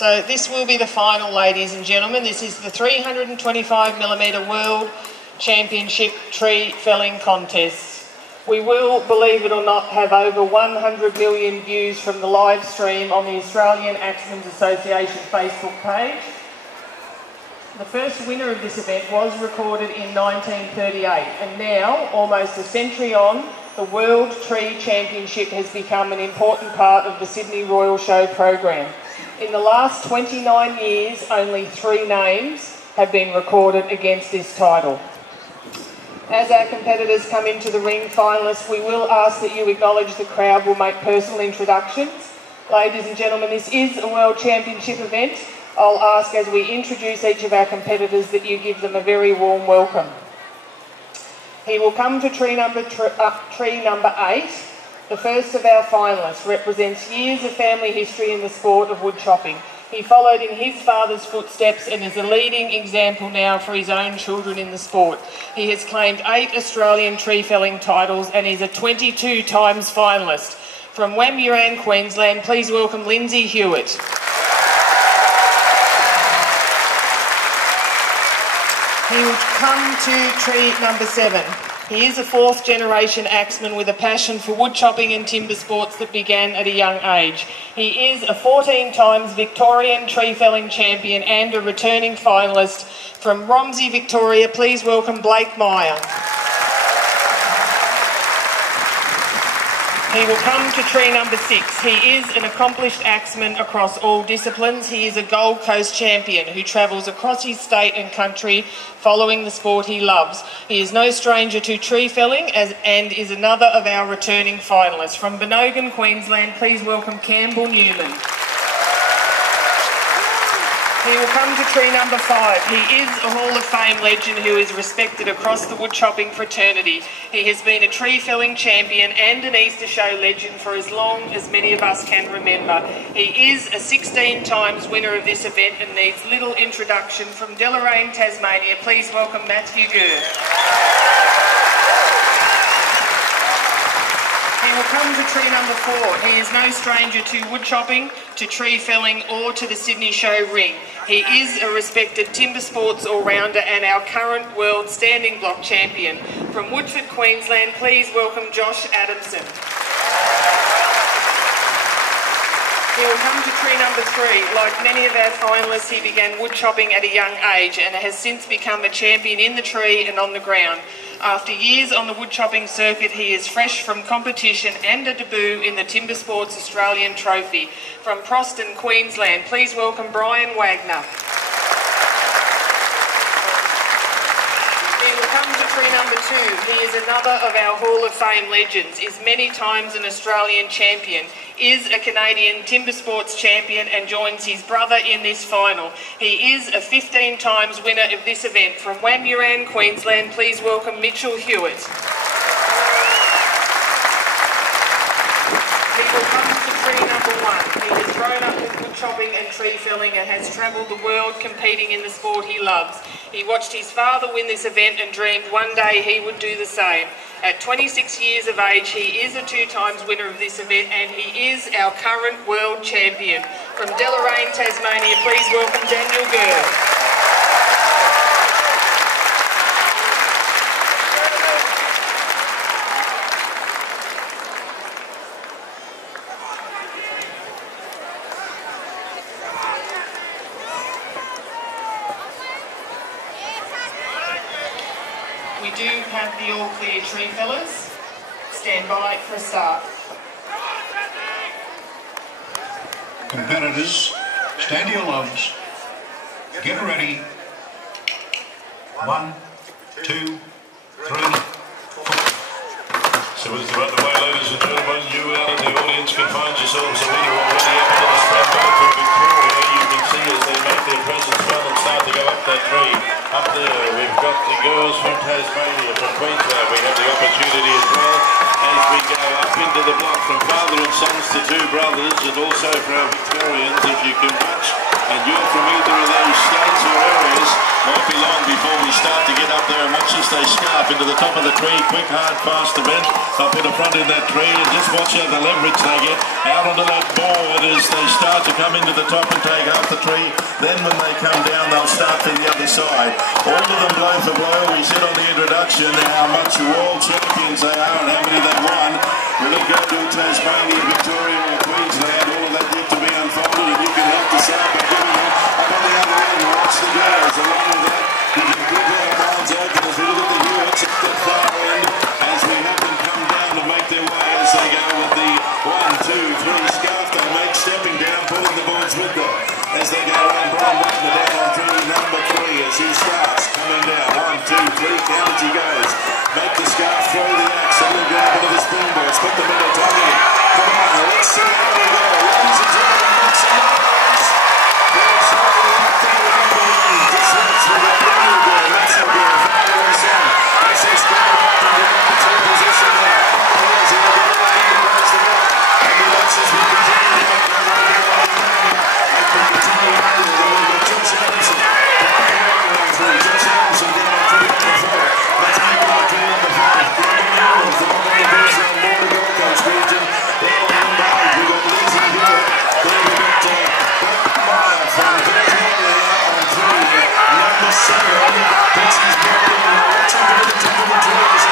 So this will be the final, ladies and gentlemen. This is the 325mm World Championship Tree Felling Contest. We will, believe it or not, have over 100 million views from the live stream on the Australian Axemen's Association Facebook page. The first winner of this event was recorded in 1938, and now, almost a century on, the World Tree Championship has become an important part of the Sydney Royal Show program. In the last 29 years, only 3 names have been recorded against this title. As our competitors come into the ring, finalists, we will ask that you acknowledge the crowd. Will make personal introductions. Ladies and gentlemen, this is a World Championship event. I'll ask as we introduce each of our competitors that you give them a very warm welcome. He will come to tree number 8. The first of our finalists represents years of family history in the sport of wood chopping. He followed in his father's footsteps and is a leading example now for his own children in the sport. He has claimed 8 Australian tree felling titles and is a 22 times finalist. From Wamuran, Queensland, please welcome Lindsay Hewitt. He will come to tree number 7. He is a 4th generation axeman with a passion for wood chopping and timber sports that began at a young age. He is a 14 times Victorian tree felling champion and a returning finalist. From Romsey, Victoria, please welcome Blake Meyer. He will come to tree number 6. He is an accomplished axeman across all disciplines. He is a Gold Coast champion who travels across his state and country following the sport he loves. He is no stranger to tree felling and is another of our returning finalists. From Benogan, Queensland, please welcome Campbell Newman. He will come to tree number 5. He is a Hall of Fame legend who is respected across the wood chopping fraternity. He has been a tree felling champion and an Easter show legend for as long as many of us can remember. He is a 16 times winner of this event and needs little introduction. From Deloraine, Tasmania, please welcome Matthew Gurr. He will come to tree number 4. He is no stranger to wood chopping, to tree felling or to the Sydney Show ring. He is a respected timber sports all-rounder and our current world standing block champion. From Woodford, Queensland, please welcome Josh Adamson. He will come to tree number 3. Like many of our finalists, he began wood chopping at a young age and has since become a champion in the tree and on the ground. After years on the wood chopping circuit, he is fresh from competition and a debut in the Timber Sports Australian Trophy. From Proston, Queensland, please welcome Brian Wagner. He will come to tree number 2. He is another of our Hall of Fame legends, is many times an Australian champion, is a Canadian timber sports champion and joins his brother in this final. He is a 15 times winner of this event. From Wamuran, Queensland, please welcome Mitchell Hewitt. He will come to tree number 1. He has grown up with wood chopping and tree felling and has travelled the world competing in the sport he loves. He watched his father win this event and dreamed one day he would do the same. At 26 years of age, he is a 2 times winner of this event and he is our current world champion. From Deloraine, Tasmania, please welcome Daniel Gurr. We do have the all clear tree fellers. Stand by for a start. Competitors, stand to your loves. Get ready. 1, 2, 3, 4. So it's about the way, ladies and gentlemen, you out in the audience can find yourselves a winner already up into the front row from Victoria. You can see as they make their presence felt and start to go up that tree. Up there, we've got the girls from Tasmania, from Queensland. We have the opportunity as well as we go up into the block from father and sons to two brothers, and also for our Victorians, if you can watch, and you're from either of those states or areas, might be long before we start to get up there and watch as they scarp into the top of the tree. Quick, hard, fast event up in the front in that tree, and just watch how the leverage they get out onto that board as they start to come into the top and take half the tree. Then when they come down, they'll start to the other side. All of them blow for blow. We said on the introduction how much world champions they are and how many they've won. Will it go to Tasmania, Victoria or Queensland? All of that yet to be unfolded, and you can help decide by giving them up on the other end and watch the girls. Along with that, we can keep our minds open as we look at the Hewitts at the far end as we have them come down and make their way as they go with the 1, 2, 3 scarf. They make stepping down, pulling the boards with them as they go around. Brian Wagner down on tree number 3 as he starts coming down. 1, 2, 3, count as he goes. Make the scarf, throw the axe, and then grab one of the springboards. Put them in the tummy. Come on, let's see how we go. Ladies and gentlemen, make some noise. Let's hold it up to the number 1. This one's for the Daniel girl, Matthew girl, father and son. As they spread up in the number 2 position there. Here's the other one, he goes the ball. And the Lux as we continue to make our way down the line. And we continue on with the Josh Adamson. Josh Adamson down on tree number 4. Matthew girl, tree number 5. Glenn Newlands, the one on the Queensland border Gold Coast region. There on number 8, we've got Lindsay Hewitt. There we've got Blake Meyer from Victoria on tree number 7. Dixie's building. Watch out for the top of the trees.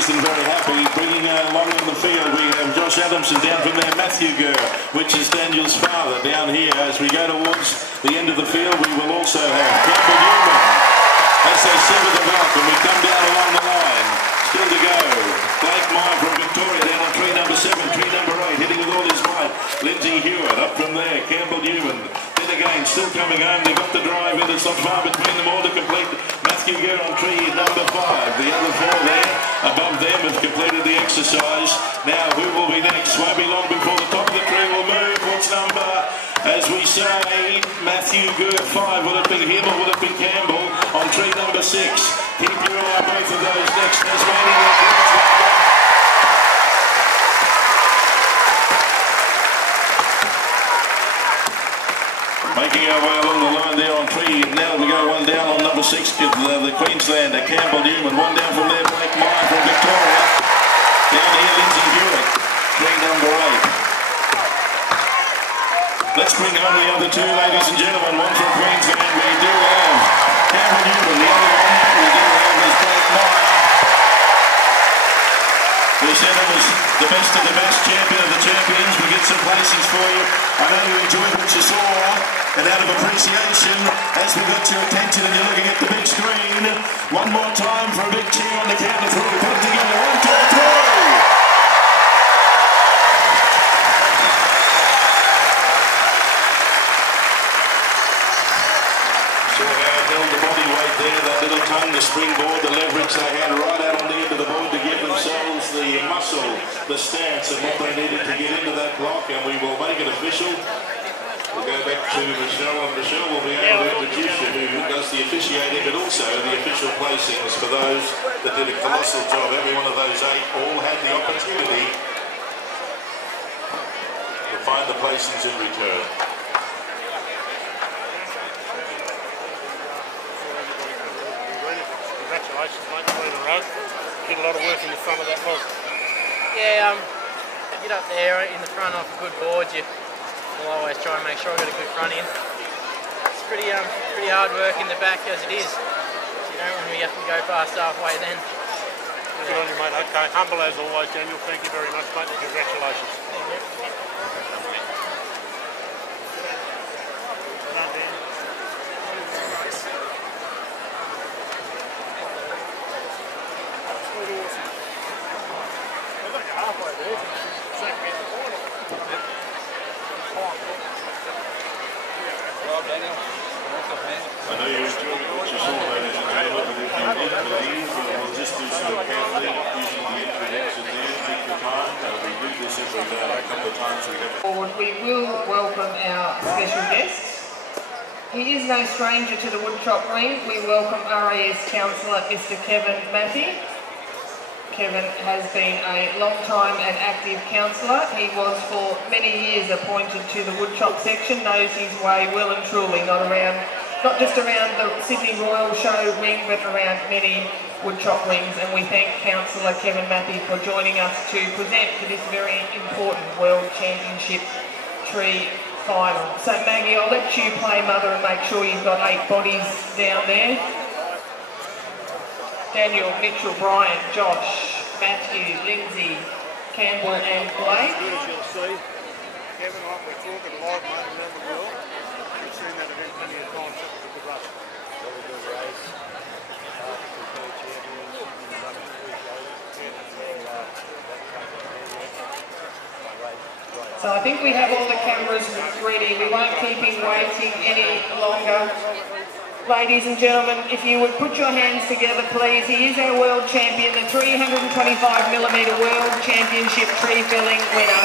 And very happy. Bringing along in the field, we have Josh Adamson down from there, Matthew Gurr, which is Daniel's father, down here. As we go towards the end of the field, we will also have Campbell Newman as they sever the belt, and we come down along the line. Still to go. Blake Meyer from Victoria down on tree number 7, tree number 8, hitting with all his might. Lindsay Hewitt up from there, Campbell Newman. Then again, still coming home. They've got the drive in. It's not far between them all to complete. Matthew Gurr on tree number 5. The other 4 there above them have completed the exercise. Now, who will be next? Won't be long before the top of the tree will move. What's number? As we say, Matthew Gurr 5. Will it be him or will it be Campbell on tree number 6? Keep your eye on both of those next. Tasmania. Making our way along the line there on tree. Now we go one down on number 6, the Queenslander, Campbell Newman. One down from there, Blake Meyer from Victoria. Down here, Lindsay Hewitt, tree number 8. Let's bring home the other 2, ladies and gentlemen. One from Queensland. We do have Campbell Newman. The other one we do have is Blake Meyer. We said it was the best of the best, champion of the champions. We get some placings for you. I know you enjoyed what you saw, and out of appreciation, as we got your attention and you're looking at the big screen, one more time for a big cheer on the count of 3. Put it together, 1, 2, 3. So held the body weight there, that little tongue, the springboard, the leverage they had right out on the end of the board to give themselves the muscle, the stance, and what they needed to get into that block, and we will make it official. We'll go back to Michelle, and Michelle will be able to introduce you who does the officiating, but also the official placings for those that did a colossal job. Every one of those 8 all had the opportunity to find the placings in return. Congratulations, mate, 3 in a row. Did a lot of work in the front of that log. Yeah, get up there in the front off a good board. We'll always try and make sure we've got a good front in. It's pretty hard work in the back as it is. You know, when we have to go past halfway then. Good on you, mate. Okay, humble as always, Daniel. Thank you very much, mate. Congratulations. Thank you. Well done, Dan. Halfway there. Exactly at the point. I know you enjoyed what you saw, ladies and gentlemen, but if you did believe, we'll just do some accounting using the introduction there, take your time. We do this every day, a couple of times a week. We will welcome our special guest. He is no stranger to the woodchop ring. We welcome RAS Councillor Mr. Kevin Matthey. Kevin has been a long time and active councillor. He was for many years appointed to the woodchop section, knows his way well and truly, not just around the Sydney Royal Show ring, but around many woodchop rings. And we thank Councillor Kevin Matthey for joining us to present for this very important World Championship tree final. So Maggie, I'll let you play mother and make sure you've got 8 bodies down there. Daniel, Mitchell, Brian, Josh, Matthew, Lindsay, Campbell and Blake. As you'll see, Kevin, like we're talking live, mate, around the world. You've seen that event plenty of times. That was a good rush. Very good race. So I think we have all the cameras ready. We won't keep him waiting any longer. Ladies and gentlemen, if you would put your hands together, please. He is our world champion, the 325mm World Championship tree felling winner.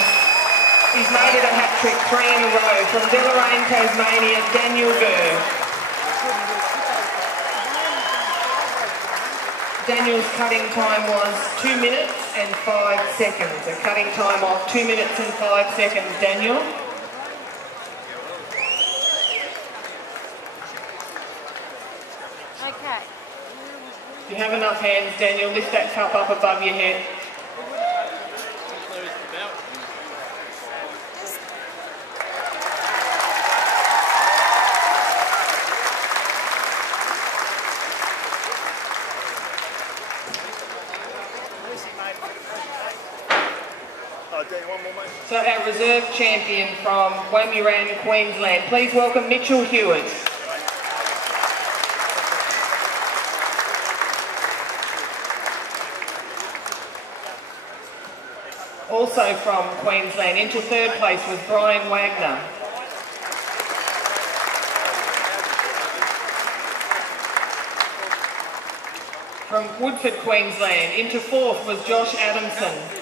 He's made it a hat-trick 3 in a row from Deloraine, Tasmania, Daniel Gurr. Daniel's cutting time was 2 minutes and 5 seconds. A cutting time of 2 minutes and 5 seconds, Daniel. Okay. If you have enough hands, Daniel, lift that cup up above your head. So our reserve champion from Wamuran, Queensland, please welcome Mitchell Hewitt. Also from Queensland, into 3rd place was Brian Wagner. From Woodford, Queensland, into 4th was Josh Adamson.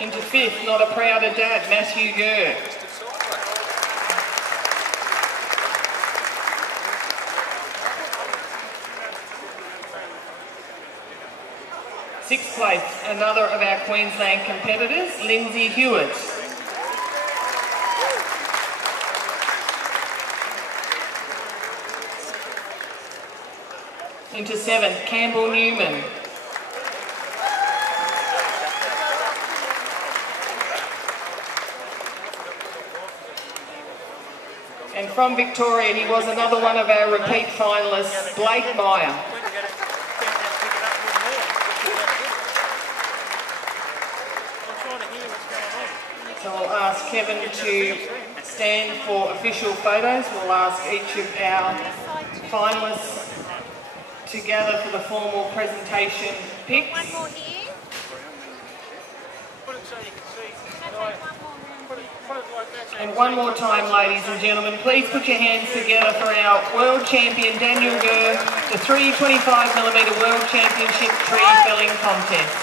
Into 5th, not a prouder dad, Matthew Gurr. Sixth place, another of our Queensland competitors, Lindsay Hewitt. Into 7th, Campbell Newman. And from Victoria, he was another one of our repeat finalists, Blake Meyer. So I'll ask Kevin to stand for official photos. We'll ask each of our finalists to gather for the formal presentation pics. One more here. Put it so you can see. Can I take one more round? Put it like that. And one more time, ladies and gentlemen, please put your hands together for our world champion Daniel Gurr, the 325mm World Championship tree felling contest.